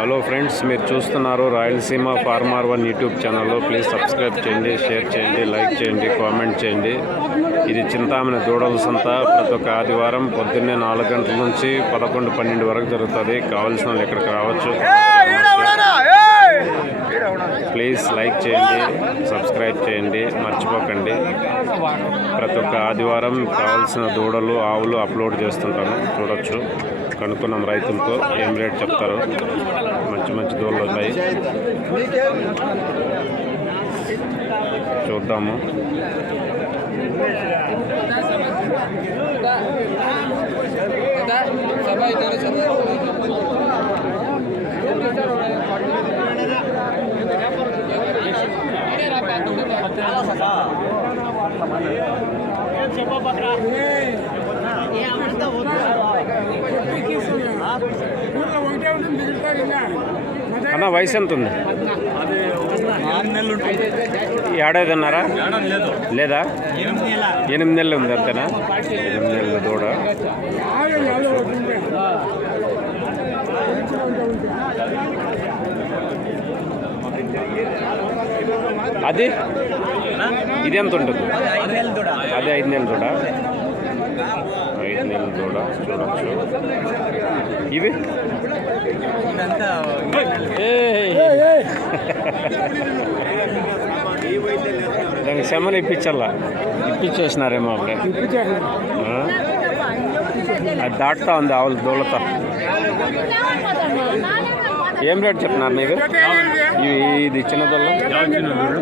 Hello friends, మీరు చూస్తున్నారు Rayalaseema farmer one YouTube ఛానల్లో. ప్లీజ్ సబ్స్క్రైబ్ చేయండి, షేర్ చేయండి, లైక్ చేయండి, కామెంట్ చేయండి. ఇది చింతామణి దూడల సంత. ప్రతి ఒక్క ఆదివారం పొద్దున్నే 4 గంటల నుంచి 11-12 వరకు జరుగుతుంది. కావాల్సిన వాళ్ళు ఇక్కడికి రావచ్చు. ప్లీజ్ లైక్ చేయండి, సబ్స్క్రైబ్ చేయండి, మర్చిపోకండి. ప్రతి ఒక్క ఆదివారం కావాల్సిన దూడలు, ఆవులు అప్లోడ్ చేస్తుంటాను, చూడొచ్చు. కనుక్కున్నాం రైతులతో, ఏం రేట్ చెప్తారు. మంచి మంచి దూడలు ఉంటాయి, చూద్దాము. అన్న వయసు ఎంత ఉంది? ఏడాది అన్నారా? లేదా 8 నెలలు ఉంది అంతేనా? 8 నెలల దూడ. అది ఇది ఎంత ఉంటుంది? అదే 5 నెలల దూడ. 5 నెలల దూడ చూడొచ్చు. ఇవి దానికి సెమని ఇప్పించేసినారేమో అప్పుడే. అది దాటుతా ఉంది ఆవులు దూడలతో. ఏం రేట్ చెప్తున్నారు నీకు? ఇది చిన్న దొల్ల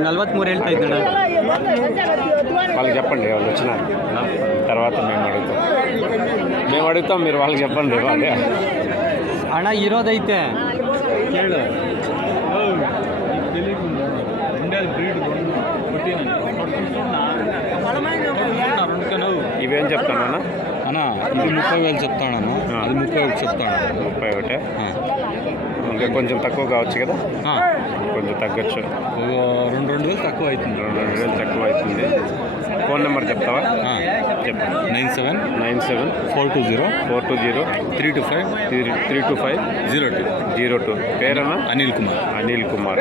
43 ఏళ్ళు అవుతుంది. వాళ్ళకి చెప్పండి, వాళ్ళు వచ్చినారు తర్వాత మేము అడుగుతాం, మీరు వాళ్ళకి చెప్పండి. వాళ్ళే అಣ್ಣ ఇరోదైతే ఇవేం చెప్తానన్నా? అన్నా ఇది 30,000 చెప్తానన్నా. అది 31 చెప్తాను. 31. ఇంకా కొంచెం తక్కువ కావచ్చు కదా? కొంచెం తగ్గచ్చు. 2,000 తక్కువ అవుతుంది. 2,000 తక్కువ అవుతుంది. ఫోన్ నెంబర్ చెప్తావా? చెప్పండి. 97 420 325 02. పేరన్నా? అనిల్ కుమార్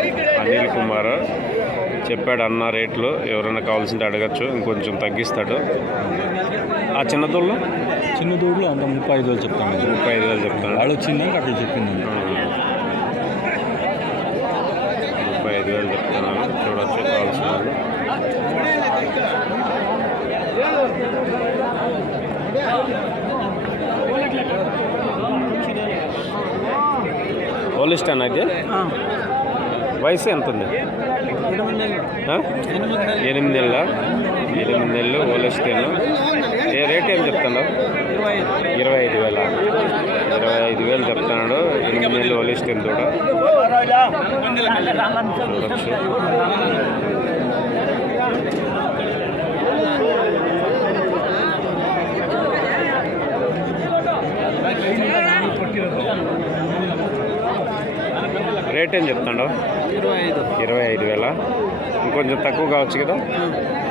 చెప్పాడు అన్న రేట్లు. ఎవరైనా కావాల్సింటే అడగచ్చు, ఇంకొంచెం తగ్గిస్తాడు. ఆ చిన్న దూడలు అంత 35,000 చెప్తాను. 35,000 చెప్తాను. వాళ్ళు వచ్చిందాక అట్లా చెప్పింది. 35,000 చెప్తున్నాను, చూడవచ్చు కావాల్సిన వాళ్ళు. హోలిస్టన్ అయితే వయసు ఎంత ఉంది? 8 నెలలు హోలిస్టన్. ఏ రేట్ ఏం చెప్తాడు? 25,000 చెప్తున్నాడు. 8 నెలలు హోలిస్టన్ కూడా చూడచ్చు. రేట్ ఏం చెప్తాడు? 25,000. ఇంకొంచెం తక్కువ కావచ్చు కదా?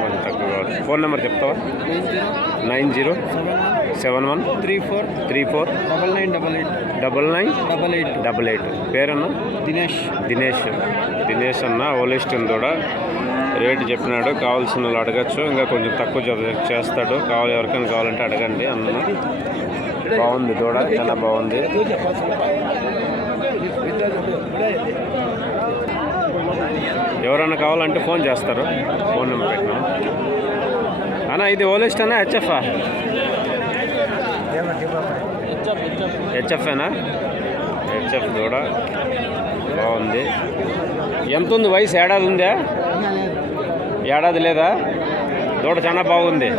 కొంచెం తక్కువ కావచ్చు. ఫోన్ నెంబర్ చెప్తావా? 9071 34 9988. పేరన్నా? దినేష్ అన్న. హోలిస్టన్ కూడా రేటు చెప్పినాడు. కావాల్సిన వాళ్ళు అడగచ్చు, ఇంకా కొంచెం తక్కువ చేస్తాడు. ఎవరికైనా కావాలంటే అడగండి అన్న. బాగుంది దూడ, చాలా బాగుంది. ఎవరన్నా కావాలంటే ఫోన్ చేస్తారు. ఫోన్ నెంబర్ పెట్టినాం అన్న. ఇది హోలిస్టనా హెచ్ఎఫ్ఆ? హెచ్ఎఫ్ఏనా? హెచ్ఎఫ్ దూడ బాగుంది. ఎంత ఉంది వయసు? ఏడాది ఉందా? ఏడాది లేదా? దూడ చాలా బాగుంది.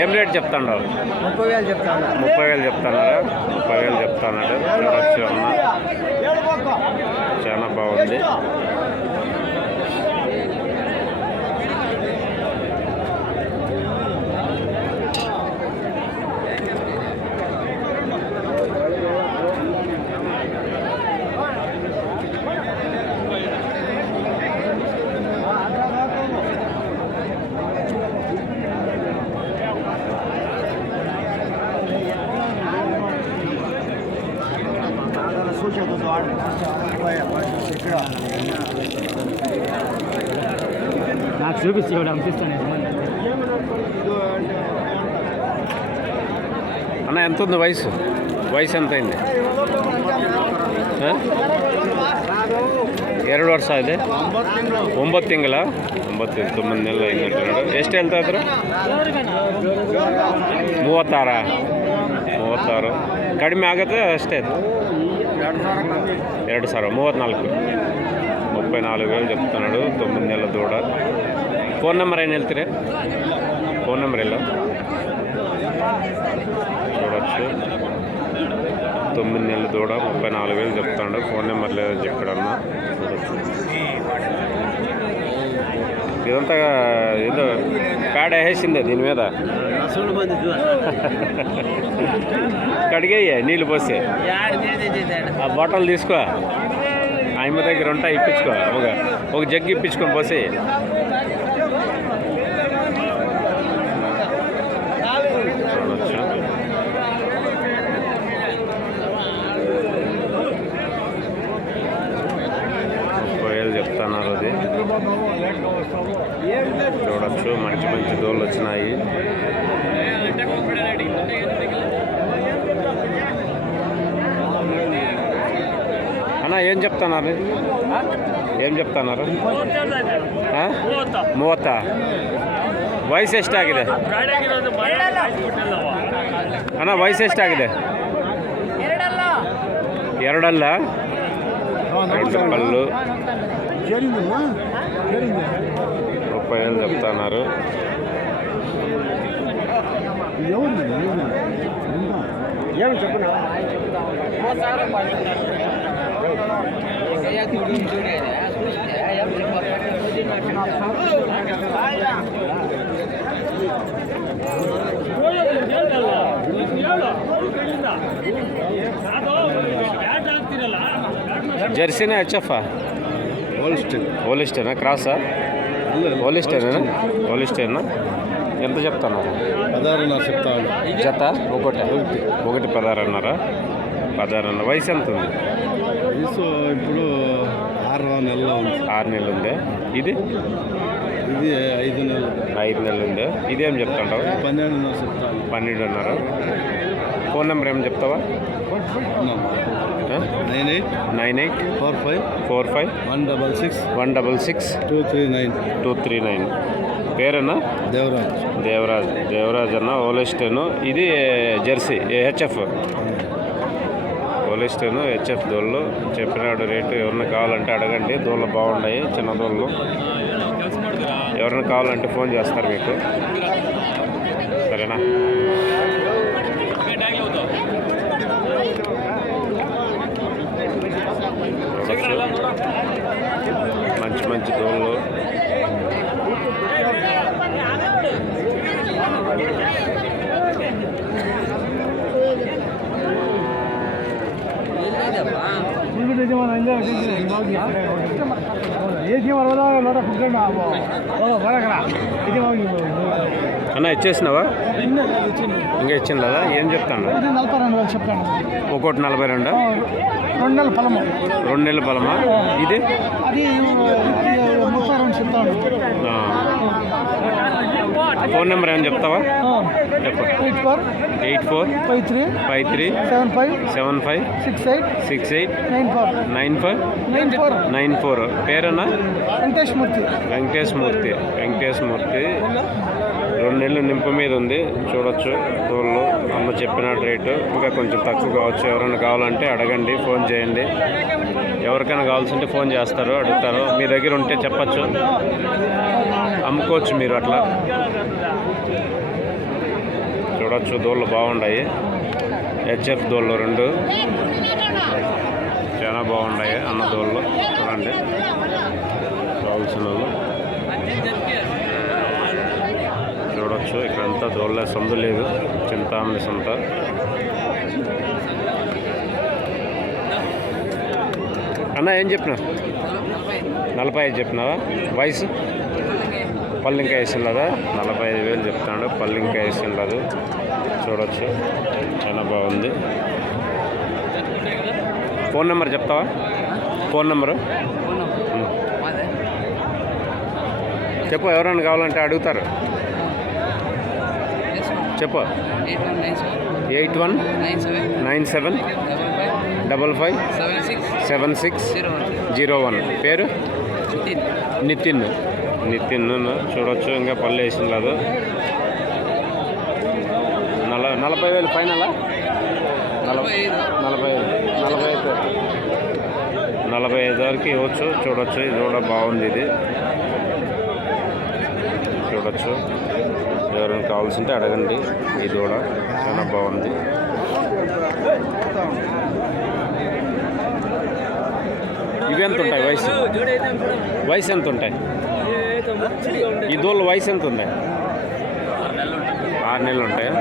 ఏం రేట్ చెప్తాడు? 30,000 చెప్తాను. 30,000 చెప్తున్నారా? 30,000 చెప్తున్నాడు. చూడొచ్చు అన్న, చాలా బాగుంది. నాకు చూపిస్తే ఇవాడు అనిపిస్తాను. అన్న ఎంత ఉంది వయసు? వయసు ఎంత అయింది? 2 ವರ್ಷ ಇದೆ. 9 ತಿಂಗಳ 9 ನೆಲ ಅయింದಂటున్నాడు. ಎಷ್ಟು ಹೇಳ್ತಾ ಇದ್ರು? 36 ಕಡಿಮೆ ಆಗುತ್ತೆ ಅಷ್ಟೇ. 2,000 34,000 చెప్తున్నాడు. 9 నెలల దూడ. ఫోన్ నెంబర్ ఏం వెళ్తారే? ఫోన్ నెంబర్ ಇಲ್ಲ చూడొచ్చు. 9 నెలల దూడ 34,000 చెప్తాడు. ఫోన్ నెంబర్ లేదని చెప్పాడన్నా. ఇదంతా ఏదో పేడ వేసిందే దీని మీద. కడిగేయ నీళ్ళు పోసి ఆ బాటలు తీసుకో. ఆయమ్మ దగ్గర ఉంటా ఇప్పించుకో. ఒక జగ్గు ఇప్పించుకొని పోసి. చెప్తున్నారు. అది చూడొచ్చు. మంచి మంచి దోళ్ళు వచ్చినాయి. అన్న ఏం చెప్తున్నారు? ఏం చెప్తున్నారు? 30. ವಯಸ್ಸು ಎಷ್ಟಾಗಿದೆ ಅಣ್ಣ? ವಯಸ್ಸು ಎಷ್ಟಾಗಿದೆ? 2 పళ్ళు. 30,000 చెప్తున్నారు. జెర్సీనా హెచ్ఎఫా? ఓలిస్టేనా? క్రాసా? ఓలిస్టేనా? ఓలిస్టేనా? ఎంత చెప్తున్నారు? 16 చెప్తాను. జత ఒకటి 16.5. 16. వయసు ఎంత ఉంది? వయసు ఇప్పుడు 6 నెలలు ఉంది. 6 నెలలు ఉంది. ఇది 5 నెలలు. 5 నెలలు ఉంది. ఇదేం చెప్తాంటావు? 12 చెప్తాను. 12.5. ఫోన్ నెంబర్ ఏం చెప్తావా? 9845 166 239. పేరన్నా? దేవరాజ్ అన్న. ఓలిస్టేను. ఇది జెర్సీ హెచ్ఎఫ్. ఓలిస్టేను హెచ్ఎఫ్ దోళ్ళు. చెప్పినాడు రేటు. ఎవరైనా కావాలంటే అడగండి. దోళ్ళు బాగున్నాయి. చిన్న దోళ్ళు. ఎవరైనా కావాలంటే ఫోన్ చేస్తారు మీకు. సరేనా? మంచి మంచి దోళ్ళు. అన్న ఇచ్చేసినావా? ఇంకా ఇచ్చింది కదా. ఏం చెప్తాను? 42,000 చెప్తాను. ఒకటి 42. 2 నెలల పొలము. 2 నెలల పొలమా? ఇది అది 32 చెప్తాను. ఫోన్ నెంబర్ ఏమైనా చెప్తావా? చెప్పు. 8453 75 68 94. పేరన్నా? వెంకటేశ్మూర్తి. 2 నెలలు నింపు మీద ఉంది. చూడొచ్చు తోళ్ళు. అమ్మ చెప్పిన రేటు. ఇంకా కొంచెం తక్కువ కావచ్చు. ఎవరైనా కావాలంటే అడగండి. ఫోన్ చేయండి. ఎవరికైనా కావాల్సింటే ఫోన్ చేస్తారు, అడుగుతారు. మీ దగ్గర ఉంటే చెప్పచ్చు, అమ్ముకోవచ్చు మీరు అట్లా. చూడొచ్చు దోళ్ళు బాగున్నాయి. హెచ్ఎఫ్ దోళ్ళు 2 చాలా బాగున్నాయి. అన్న దోళ్ళు చూడండి. కావాల్సిన వాళ్ళు చూడొచ్చు. ఇక్కడంతా దోళ్ళ సందు లేదు. చింతామణి సంత. అన్న ఏం చెప్పినా? 45 చెప్పినావా? వయసు? పళ్ళు ఇంకా వేసిండదా? 45,000 చెప్తాడు. పళ్ళు ఇంకా వేసిండదు. చూడొచ్చు చాలా బాగుంది. ఫోన్ నెంబర్ చెప్తావా? ఫోన్ నెంబరు చెప్పు, ఎవరైనా కావాలంటే అడుగుతారు. చెప్పు. 819755567601. పేరు నితిన్. చూడొచ్చు, ఇంకా పళ్ళు వేసిన లేదు. 40,000 ఫైనలా? 45 వరకు ఇవ్వచ్చు. చూడొచ్చు, ఇది కూడా బాగుంది. ఇది చూడొచ్చు, ఎవరైనా కావాల్సింటే అడగండి. ఇది కూడా చాలా బాగుంది. ఇవి ఎంత ఉంటాయి వయసు ఎంత ఉంటాయి? ఈ దూళ్ళ వయసు ఎంత ఉంది? 6 నెలలు ఉంటాయా?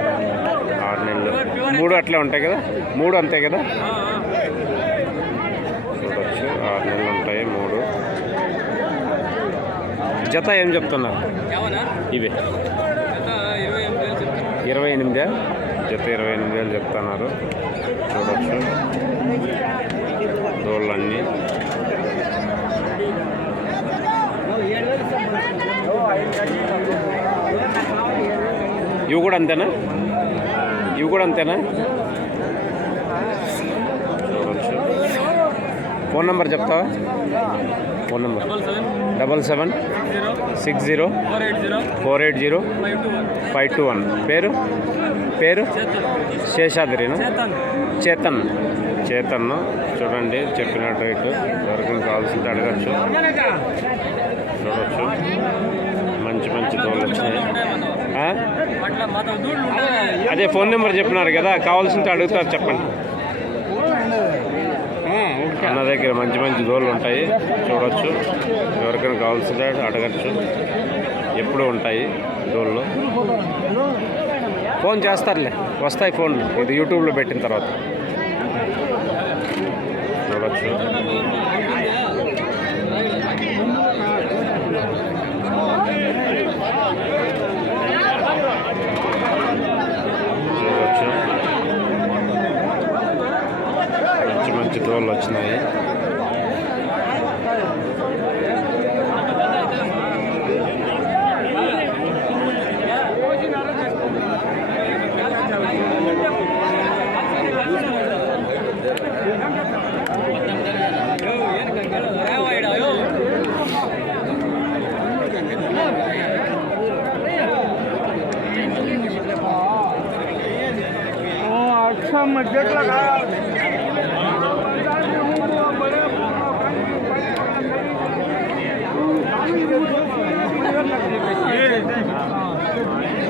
6 నెలలు. 3 అట్లే ఉంటాయి కదా? 3 అంతే కదా? చూడొచ్చు, 6 నెలలు ఉంటాయి 3. జత ఏం చెప్తున్నారు ఇవి? 28. జత 28,000 చెప్తున్నారు. చూడొచ్చు దోళ్ళన్నీ. ఇవి కూడా అంతేనా? చూడొచ్చు. ఫోన్ నెంబర్ చెప్తావా? Phone number 7760480521. పేరు శేషాద్రినా? చేతన్. చూడండి, చెప్పినట్టు రేటు. ఎవరికైనా కావాల్సింటే అడగచ్చు. చూడొచ్చు, మంచి దోళ్ళు వచ్చినాయి. అదే ఫోన్ నెంబర్ చెప్పినారు కదా, కావాల్సింటే అడుగుతారు, చెప్పండి. అన్న దగ్గర మంచి దోళ్ళు ఉంటాయి. చూడొచ్చు, ఎవరికైనా కావాల్సిందే అడగచ్చు. ఎప్పుడు ఉంటాయి దోళ్ళు. ఫోన్ చేస్తారులే, వస్తాయి ఫోన్. ఇది యూట్యూబ్లో పెట్టిన తర్వాత. చూడొచ్చు, మంచి దోళ్ళు వచ్చినాయి.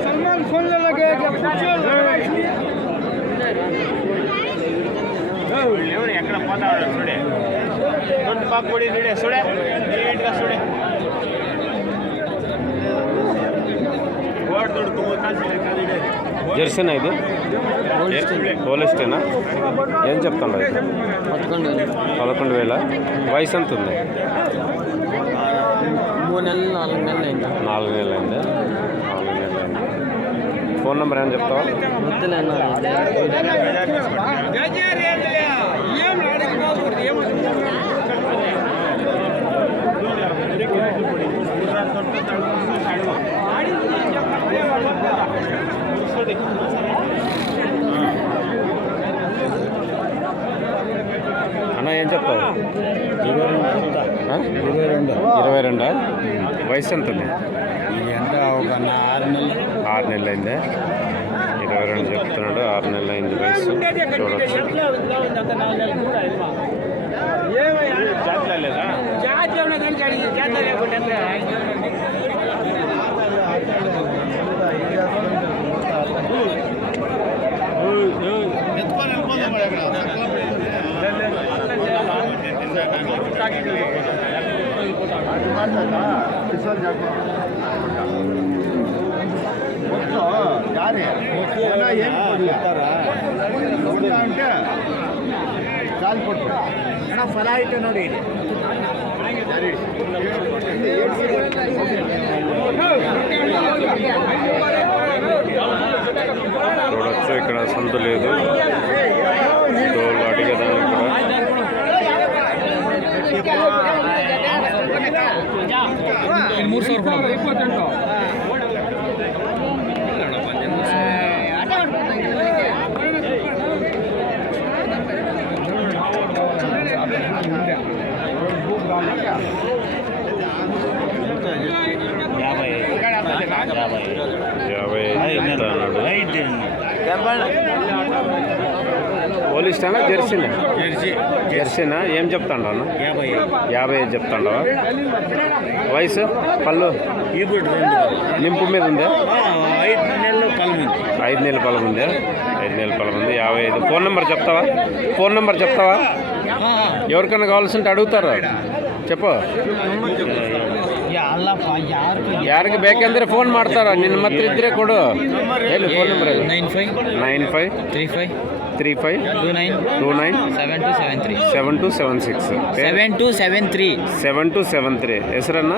सलमान खोलने लगे ఎక్కడ పోతాడు చూడే, దొడ్డు పక్కడి చూడే నీట్గా చూడే. జెర్సీనా ఇది? పోలిస్టేనా? ఏం చెప్తాను? 11,000. వయసు ఎంత ఉంది? 3 నెలలు 4 నెలలు అయింది. 4 నెలలు అయిందా? 4 నెలలు అయింది. ఫోన్ నెంబర్ ఏం చెప్తావా? అన్న ఏం చెప్తావు? 22. వయసు ఎంత ఉంది? ఎంత ఒక 6 నెలలు అయిందా? 22 చెప్తున్నాడు. 6 నెలలు అయింది వయసు. చూడవచ్చు. అంటే ಕಾಲು ಕೊಟ್ಟು ಅಣ್ಣ ಫಲ ಐತೆ ನೋಡಿ. చూడొచ్చు, ఇక్కడ సంత లేదు. అడిగేదాన్ని ఇక్కడ యాభై పోలీస్టేనా జెర్సీనా? జెర్సీనా? ఏం చెప్తాండ అన్న? 55 చెప్తాండవా? వయసు పళ్ళు నింపు మీద ఉందా? 5 నెలల పొలం ఉందా? 5 నెలల పొలం ఉంది. 55. ఫోన్ నెంబర్ చెప్తావా? ఫోన్ నెంబర్ చెప్తావా? ఎవరికైనా కావాల్సింటే అడుగుతారు, చెప్పు. ಯಾರಿಗೆ ಬೇಕಂದ್ರೆ ಫೋನ್ ಮಾಡ್ತಾರ, ನಿನ್ನ ಮಾತ್ರ ಇದ್ರೆ ಕೊಡು. ಹೇಳಿ ಫೋನ್ ನಂಬರ್. 953529 7273 ಹೆಸರನ್ನ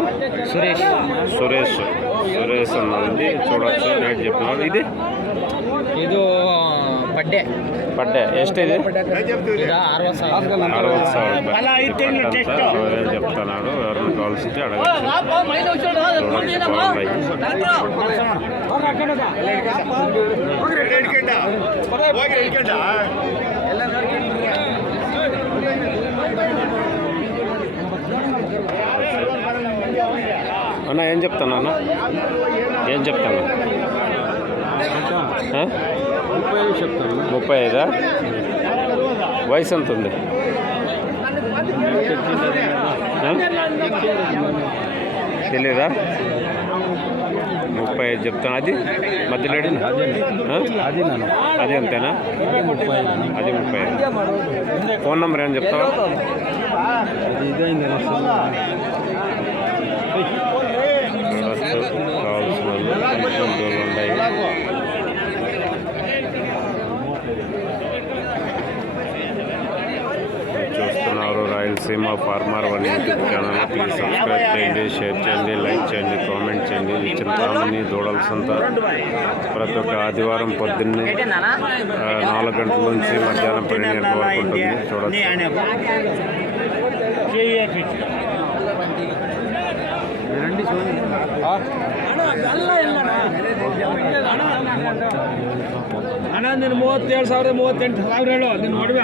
ಸುರೇಶ್ అన్న ఉంది. చూడొచ్చు, రేట్ చెప్తున్నారు. ఇది పడ్డే ఎಷ್ಟಿದೆ? 60,000 రూపాయలు చెప్తున్నాడు. ఎవరైనా కావాల్సింటే అడగచ్చు. అన్న ఏం చెప్తాను అన్న? ఏం చెప్తాను? 35. వయసు ఎంత ఉంది? తెలీదా? 35 చెప్తాను. అది మధ్యలో అది అంతేనా? అది 35. ఫోన్ నెంబర్ ఏం చెప్తావా? కావాల్సిన వాళ్ళు ఉన్నాయి. చూస్తున్నారు Rayalaseema farmer 1 YouTube channel. Please subscribe చేయండి, షేర్ చేయండి, లైక్ చేయండి, కామెంట్ చేయండి. ఈ చింతామణి దూడల సంత ప్రతి ఒక్క ఆదివారం పొద్దున్నే 4 గంటల నుంచి మధ్యాహ్నం 12 గంటల వరకు ఉంటుంది. చూడొచ్చు. ಅಣ್ಣ ನೀನು 37,000 38,000 ಹೇಳು. ನೀನು ನೋಡುವ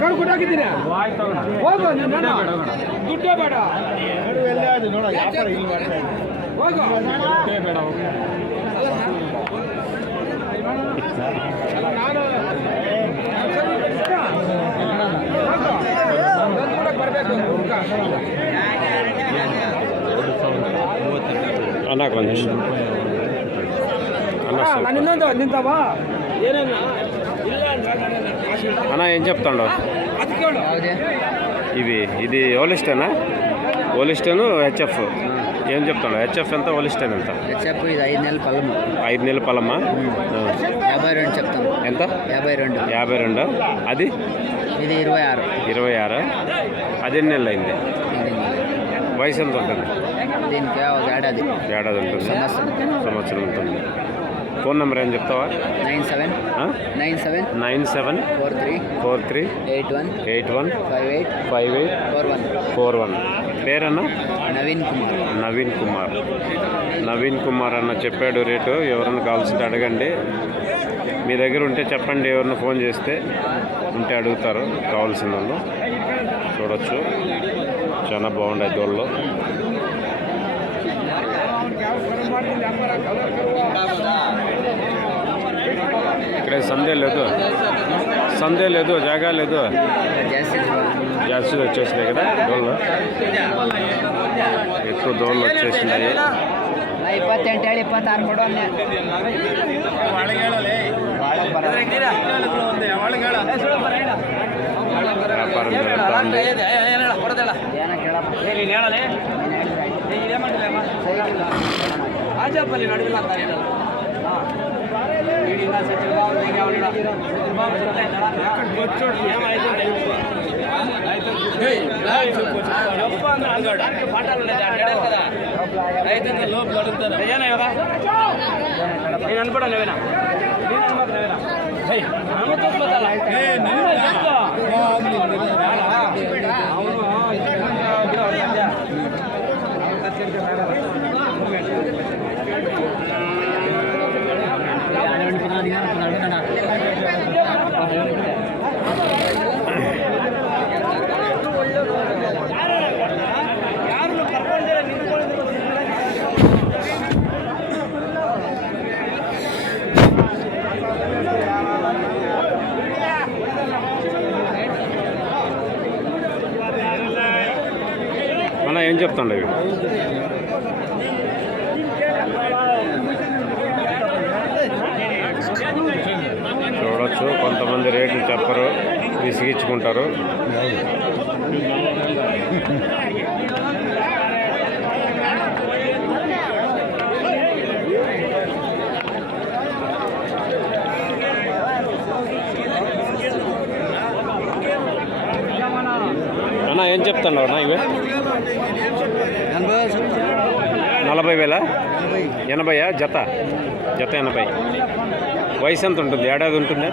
ಕರು ಕೊಟ್ಟಾಕಿದ್ದೀನಿ. ಹೋಗು, ದುಡ್ಡೇ ಬೇಡ. ಹೋಗು, అన్న కొంచెం అన్న ఏం చెప్తాండో? ఇది ఓలిస్టేనా? ఓలిస్టేను హెచ్ఎఫ్ ఏం చెప్తాడు? హెచ్ఎఫ్ ఎంత? ఓలిస్టేన్ ఎంత? హెచ్ఎఫ్ ఇది 5 నెలల పలము. 5 నెలల పలమా? 52 చెప్తాను. ఎంత? 52. అది ఇది 26. అది ఎన్ని నెలలు అయింది? వయసు ఎంత ఉంటుంది దీనికి? ఒక ఏడాది ఉంటుంది. సంవత్సరం ఉంటుంది. ఫోన్ నెంబర్ ఏం చెప్తావా? 97 43 81 5841. పేరన్నా? నవీన్ కుమార్ అన్న చెప్పాడు రేటు. ఎవరన్నా కావాల్సింటే అడగండి. మీ దగ్గర ఉంటే చెప్పండి. ఎవరన్నా ఫోన్ చేస్తే ఉంటే అడుగుతారు కావాల్సిన వాళ్ళు. చూడొచ్చు, చాలా బాగుంటాయి దోళ్ళు. ఇక్కడ సందే లేదు, జాగా లేదు. జాస్తి వచ్చేసినాయి కదా దోళ్ళు. ఎక్కువ దోళ్ళు వచ్చేసినాయి. 28 ಹೇಳಿ 26 ಕೊಡು ಅನ್ನೆ. వ్యాపారం జరుగుతుంది. నేను అనుకోవడం లేవేనా? అన్న ఏం చెప్తాండి ఇవి చూడొచ్చు, కొంతమంది రేట్లు చెప్పరు, విసిగించుకుంటారు. అన్న ఏం చెప్తాండవు అన్న ఇవే? 40,000? 80 జత? జత 80. వయసు ఎంత ఉంటుంది? ఏడాది ఉంటుందా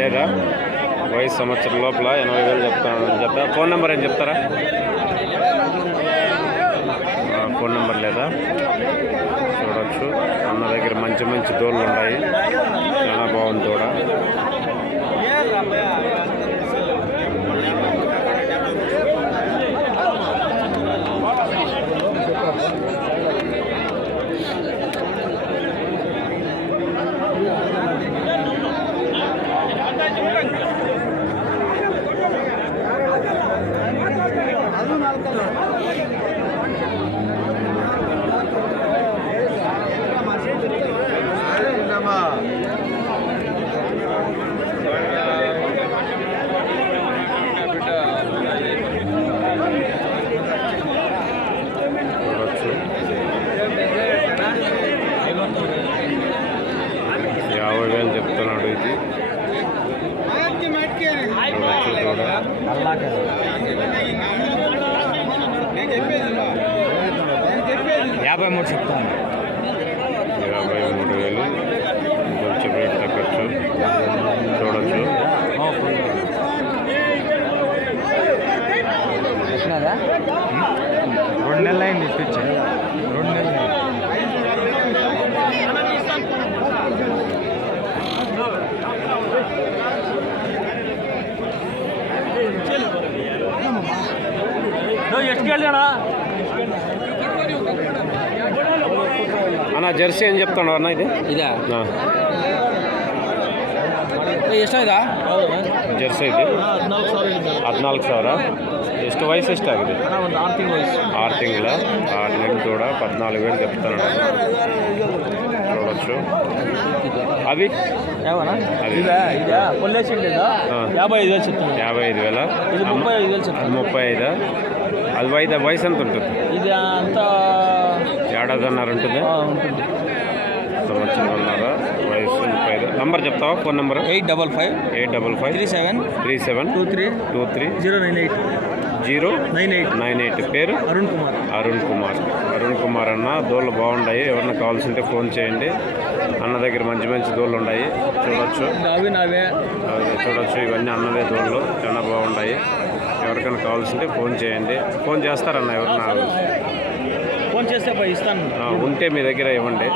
లేదా? వయసు సంవత్సరం లోపల 80,000 చెప్తాను జత. ఫోన్ నెంబర్ ఏం చెప్తారా? ఫోన్ నెంబర్ లేదా? చూడవచ్చు, అన్న దగ్గర మంచి మంచి దూడలు ఉన్నాయి. చాలా బాగుంది దూడ. చూడవచ్చు, 50,000 చెప్తున్నాడు ఇది. చూడవచ్చు దూడ. 53 చెప్తాను. 53,000 కొంచెం రేట్ తగ్గచ్చు. చూడవచ్చు, 2 నెలలు అయింది ఇప్పించి. 2 నెలలు ಎಷ್ಟು ಕೇಳಿದಣ್ಣ? అన్న జెర్సీ ఏం చెప్తాడు అన్న ఇది? ఇదా ಎಷ್ಟಾಯ್ತಾ? ಜೆರ್ಸಿ ಇದೆ 14,000. ಎಷ್ಟು ವಯಸ್ಸು ಎಷ್ಟಾಗಿದೆ? ಒಂದು 6 ತಿಂಗಳು ವಯಸ್ಸು. 6 ತಿಂಗಳ 6 నెలలు ಕೂಡ 14,000 చెప్తాను. చూడవచ్చు. అవి ಯಾವನ అది ఇదా పొల్లేసిండి 55,000 చెప్తాను. 55,000. ఇది 35,000 చెప్తాను. 35. అది వయసు ఎంత ఉంటుంది? ఇది అంతా ఏడాదిన్నర ఉంటుంది. ఉంటుంది. సంవత్సరంన్నర వయసు 35. నంబర్ చెప్తావా? Phone number 855 37 23 098 098. పేరు అరుణ్ కుమార్ అన్న. దోళ్ళు బాగున్నాయి. ఎవరన్నా కావాల్సింటే ఫోన్ చేయండి. అన్న దగ్గర మంచి మంచి దోళ్ళు ఉన్నాయి. చూడొచ్చు, చూడొచ్చు. ఇవన్నీ అన్నదే దోళ్ళు, చాలా బాగున్నాయి. ఎవరికైనా కావాల్సింటే ఫోన్ చేయండి. ఫోన్ చేస్తారన్న ఎవరన్నా? ఫోన్ చేస్తే ఇస్తాను. ఉంటే మీ దగ్గర ఇవ్వండి.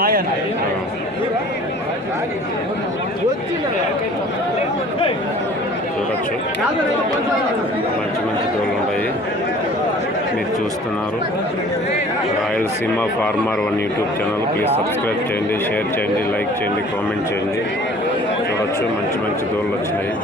చూడొచ్చు, మంచి మంచి దోళ్ళు ఉన్నాయి. మీరు చూస్తున్నారు Rayalaseema farmer 1 YouTube channel. Please subscribe చేయండి, షేర్ చేయండి, లైక్ చేయండి, కామెంట్ చేయండి. చూడొచ్చు, మంచి మంచి దోళ్ళు వచ్చినాయి.